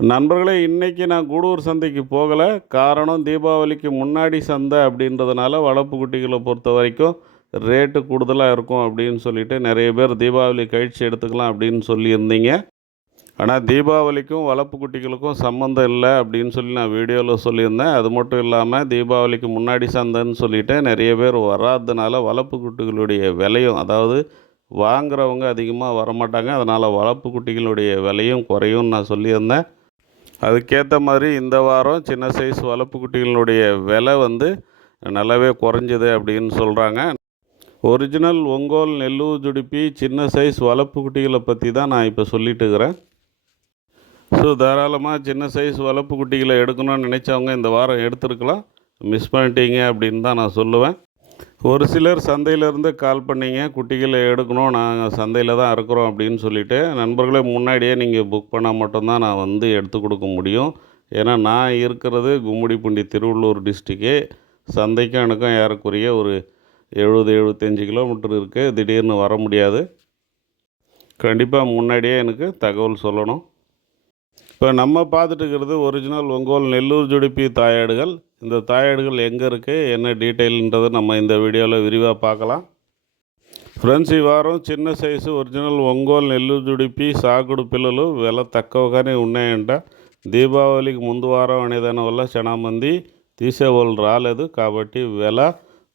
நண்பர்களே இன்றைக்கி நான் கூடூர் சந்தைக்கு போகலை. காரணம் தீபாவளிக்கு முன்னாடி சந்தை அப்படின்றதுனால வளர்ப்பு குட்டிகளை பொறுத்த வரைக்கும் ரேட்டு கூடுதலாக இருக்கும் அப்படின்னு சொல்லிட்டு நிறைய பேர் தீபாவளி கழிச்சு எடுத்துக்கலாம் அப்படின்னு சொல்லியிருந்தீங்க. ஆனால் தீபாவளிக்கும் வளர்ப்பு குட்டிகளுக்கும் சம்மந்தம் இல்லை அப்படின்னு சொல்லி நான் வீடியோவில் சொல்லியிருந்தேன். அது மட்டும் இல்லாமல் தீபாவளிக்கு முன்னாடி சந்தைன்னு சொல்லிட்டு நிறைய பேர் வராததுனால வளர்ப்பு குட்டிகளுடைய விலையும் அதாவது வாங்குறவங்க அதிகமாக வரமாட்டாங்க. அதனால் வளர்ப்பு குட்டிகளுடைய விலையும் குறையும்னு நான் சொல்லியிருந்தேன். அதுக்கேற்ற மாதிரி இந்த வாரம் சின்ன சைஸ் வளர்ப்பு குட்டிகளுடைய விலை வந்து நல்லாவே குறைஞ்சது அப்படின்னு சொல்கிறாங்க ஒரிஜினல் ஒங்கோல் நெல்லூர் ஜுடிப்பி சின்ன சைஸ் வளர்ப்பு குட்டிகளை பற்றி தான் நான் இப்போ சொல்லிட்டு இருக்கிறேன். ஸோ தாராளமாக சின்ன சைஸ் வளர்ப்பு குட்டிகளை எடுக்கணும்னு நினச்சவங்க இந்த வாரம் எடுத்துருக்கலாம். மிஸ் பண்ணிட்டீங்க அப்படின்னு தான் நான் சொல்லுவேன். ஒரு சிலர் சந்தையிலேருந்து கால் பண்ணீங்க குட்டிகளை எடுக்கணும் நாங்கள் சந்தையில் தான் இருக்கிறோம் அப்படின்னு சொல்லிட்டு நண்பர்களே முன்னாடியே நீங்கள் புக் பண்ணால் மட்டும்தான் நான் வந்து எடுத்து கொடுக்க முடியும். ஏன்னா நான் இருக்கிறது கும்மிடிப்பூண்டி திருவள்ளூர் டிஸ்ட்ரிக்கு. சந்தைக்கும் எனக்கும் ஏறக்குறைய ஒரு எழுபது எழுபத்தஞ்சி கிலோமீட்டர் இருக்குது திடீர்னு வர முடியாது. கண்டிப்பாக முன்னாடியே எனக்கு தகவல் சொல்லணும். இப்போ நம்ம பார்த்துட்டு இருக்கிறது ஒரிஜினல் ஒங்கோல் நெல்லூர் ஜுடிப்பி தாயாடுகள் இந்த தாயாடுகள் எங்கே இருக்குது என்ன டீட்டெயில்ன்றதை நம்ம இந்த வீடியோவில் விரிவாக பார்க்கலாம் ఫ్రెండ్స్ ఈ వారం చిన్న సైజు ఒరిజినల్ ఒంగోలు నెల్లూరు జుడిపి సాగుడు పిల్లలు వెల తక్కువగానే ఉన్నాయంట దీపావళికి ముందు వారం అనే దానివల్ల చాలా మంది తీసేవాళ్ళు రాలేదు కాబట్టి వెల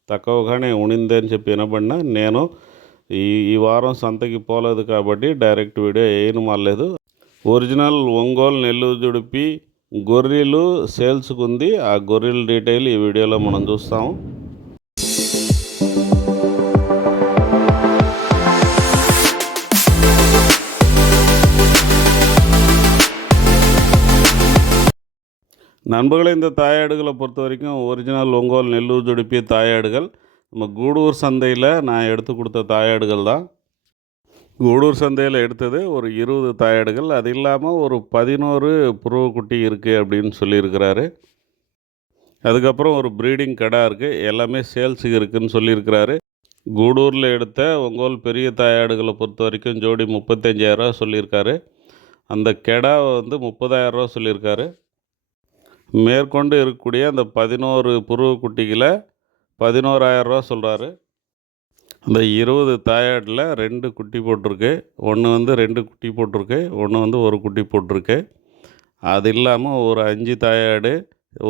తక్కువగానే ఉనింది అని చెప్పి వినబడిన నేను ఈ ఈ వారం సంతకి పోలేదు కాబట్టి డైరెక్ట్ వీడియో వేయను మాలేదు ఒరిజినల్ ఒంగోలు నెల్లూరు జుడిపి గొర్రెలు సేల్స్కి ఉంది ఆ గొర్రెల డీటెయిల్ ఈ వీడియోలో మనం చూస్తాము நண்பர்களே இந்த தாயாடுகளை பொறுத்த வரைக்கும் ஒரிஜினல் ஒங்கோல் நெல்லூர் ஜுடிப்பி தாயாடுகள் நம்ம கூடூர் சந்தையில் நான் எடுத்து கொடுத்த தாயாடுகள் தான் கூடூர் சந்தையில் எடுத்தது ஒரு இருபது தாயாடுகள். அது இல்லாமல் ஒரு பதினோரு புருவ குட்டி இருக்குது அப்படின்னு சொல்லியிருக்கிறாரு. அதுக்கப்புறம் ஒரு ப்ரீடிங் கடை இருக்குது எல்லாமே சேல்ஸுக்கு இருக்குதுன்னு சொல்லியிருக்கிறாரு. கூடூரில் எடுத்த ஒங்கோல் பெரிய தாயாடுகளை பொறுத்த வரைக்கும் ஜோடி முப்பத்தஞ்சாயிரரூவா சொல்லியிருக்காரு. அந்த கெடா வந்து முப்பதாயிரரூவா சொல்லியிருக்காரு. மேற்கொண்டு இருக்கக்கூடிய அந்த பதினோரு புருவ குட்டிகளை பதினோராயிரரூவா சொல்கிறாரு அந்த இருபது தாயாட்டில் ரெண்டு குட்டி போட்டிருக்கு. ஒன்று வந்து ரெண்டு குட்டி போட்டிருக்கு. ஒன்று வந்து ஒரு குட்டி போட்டிருக்கு. அது இல்லாமல் ஒரு அஞ்சு தாயாடு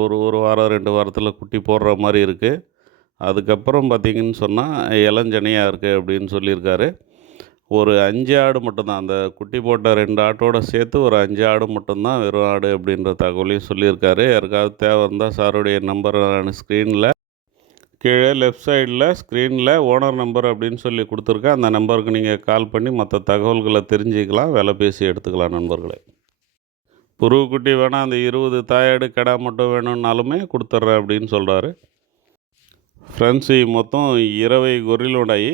ஒரு ஒரு வாரம் ரெண்டு வாரத்தில் குட்டி போடுற மாதிரி இருக்குது அதுக்கப்புறம் பார்த்திங்கன்னு சொன்னால் இளஞ்சனையாக இருக்குது அப்படின்னு சொல்லியிருக்காரு. ஒரு அஞ்சு ஆடு மட்டும்தான். அந்த குட்டி போட்ட ரெண்டு ஆட்டோட சேர்த்து ஒரு அஞ்சு ஆடு மட்டும்தான் வெறும் ஆடு அப்படின்ற தகவலையும் சொல்லியிருக்காரு. யாருக்காவது தேவை இருந்தால் சாருடைய நம்பர் நான் ஸ்க்ரீனில் கீழே லெஃப்ட் சைடில் ஸ்க்ரீனில் ஓனர் நம்பர் அப்படின்னு சொல்லி கொடுத்துருக்கேன் அந்த நம்பருக்கு நீங்கள் கால் பண்ணி மற்ற தகவல்களை தெரிஞ்சுக்கலாம் விலை பேசி எடுத்துக்கலாம் நண்பர்களே புருவு குட்டி வேணால் அந்த இருபது தாயாடு கடா மட்டும் வேணும்னாலுமே கொடுத்துட்றேன் அப்படின்னு சொல்கிறாரு ఫ్రెండ్స్ ఈ మొత్తం ఇరవై గొర్రెలు ఉన్నాయి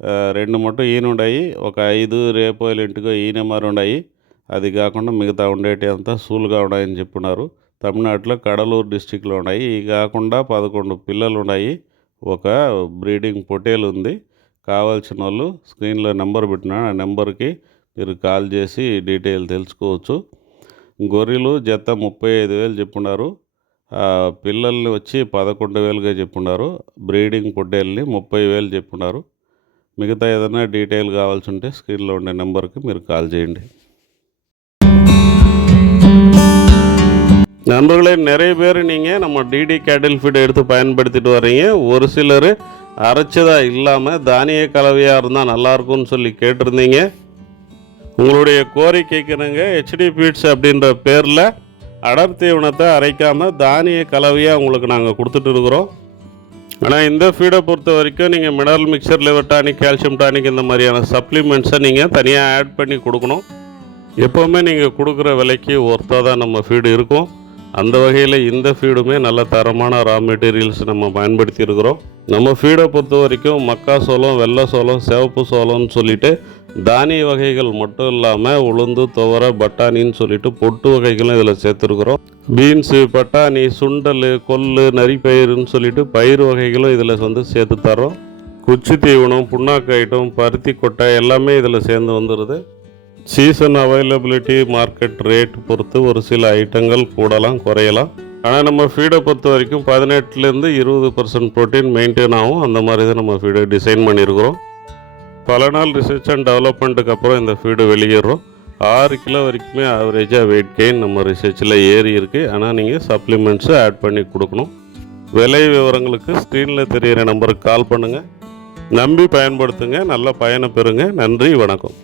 ఆ, రెండు మొట్ట ఈయన ఉన్నాయి ఒక ఐదు రేపోయిలు ఇంటికో ఈయన మరి ఉన్నాయి అది కాకుండా మిగతా ఉండేటి అంతా సూలుగా ఉన్నాయని చెప్పున్నారు తమిళనాడులో కడలూరు డిస్టిక్లో ఉన్నాయి. ఇవి కాకుండా పదకొండు పిల్లలు ఉన్నాయి ఒక బ్రీడింగ్ పొటేల్ ఉంది. కావాల్సిన వాళ్ళు స్క్రీన్లో నెంబర్ పెట్టిన ఆ నెంబర్కి మీరు కాల్ చేసి డీటెయిల్ తెలుసుకోవచ్చు. గొర్రెలు జత ముప్పై ఐదు వేలు చెప్పున్నారు. పిల్లల్ని వచ్చి పదకొండు వేలుగా చెప్పున్నారు. బ్రీడింగ్ పొట్టేల్ని ముప్పై వేలు చెప్పున్నారు. మిగతా ఏదైనా డీటెయిల్ కావాల్సి ఉంటే స్క్రీన్లో ఉండే నెంబర్కి మీరు కాల్ చేయండి. நண்பர்களே நிறைய பேர் நீங்கள் நம்ம டிடி கேட்டில் ஃபீட் எடுத்து பயன்படுத்திட்டு வர்றீங்க. ஒரு சிலர் அரைச்சதாக இல்லாமல் தானிய கலவையாக இருந்தால் நல்லாயிருக்கும்னு சொல்லி கேட்டிருந்தீங்க. உங்களுடைய கோரிக்கைக்குனுங்க ஹெச்டி ஃபீட்ஸ் அப்படின்ற பேரில் அடர் தீவனத்தை அரைக்காமல் தானிய கலவையாக உங்களுக்கு நாங்கள் கொடுத்துட்டு இருக்கிறோம். ஆனால் இந்த ஃபீடை பொறுத்த வரைக்கும் நீங்கள் mineral mixture liver tonic calcium tonic இந்த மாதிரியான சப்ளிமெண்ட்ஸை நீங்கள் தனியாக ஆட் பண்ணி கொடுக்கணும். எப்போவுமே நீங்கள் கொடுக்குற விலைக்கு ஒர்த்தாக தான் நம்ம ஃபீடு இருக்கும். அந்த வகையில் இந்த ஃபீடுமே நல்ல தரமான ரா மெட்டீரியல்ஸ் நம்ம பயன்படுத்தி இருக்கிறோம் நம்ம ஃபீடை பொறுத்த வரைக்கும் மக்கா சோளம் வெள்ளை சோளம் சிவப்பு சோளம்னு சொல்லிட்டு தானிய வகைகள் மட்டும் இல்லாமல் உளுந்து துவர பட்டாணின்னு சொல்லிட்டு பொட்டு வகைகளும் இதில் சேர்த்துருக்குறோம். பீன்ஸு பட்டாணி சுண்டல் கொள்ளு நரிப்பயிறுன்னு சொல்லிட்டு பயிர் வகைகளும் இதில் வந்து சேர்த்து தரோம் குச்சி தீவனம் புண்ணாக்கு ஐட்டம் பருத்தி கொட்டை எல்லாமே இதில் சேர்ந்து வந்துடுது சீசன் அவைலபிலிட்டி மார்க்கெட் ரேட் பொறுத்து ஒரு சில ஐட்டங்கள் கூடலாம் குறையலாம். ஆனால் நம்ம ஃபீடை பொறுத்த வரைக்கும் பதினெட்டுலேருந்து இருபது பர்சன்ட் ப்ரோட்டீன் மெயின்டைன் ஆகும். அந்த மாதிரி தான் நம்ம ஃபீடை டிசைன் பண்ணியிருக்கிறோம். பல நாள் ரிசர்ச் அண்ட் டெவலப்மெண்ட்டுக்கு அப்புறம் இந்த ஃபீடு வெளியிடுறோம். ஆறு கிலோ வரைக்குமே ஆவரேஜாக வெயிட் கெயின் நம்ம ரிசர்ச்சில் ஏறி இருக்குது ஆனால் நீங்கள் சப்ளிமெண்ட்ஸு ஆட் பண்ணி கொடுக்கணும். விலை விவரங்களுக்கு ஸ்க்ரீனில் தெரியிற நம்பருக்கு கால் பண்ணுங்கள் நம்பி பயன்படுத்துங்க. நல்ல பயனை பெறுங்க. நன்றி வணக்கம்.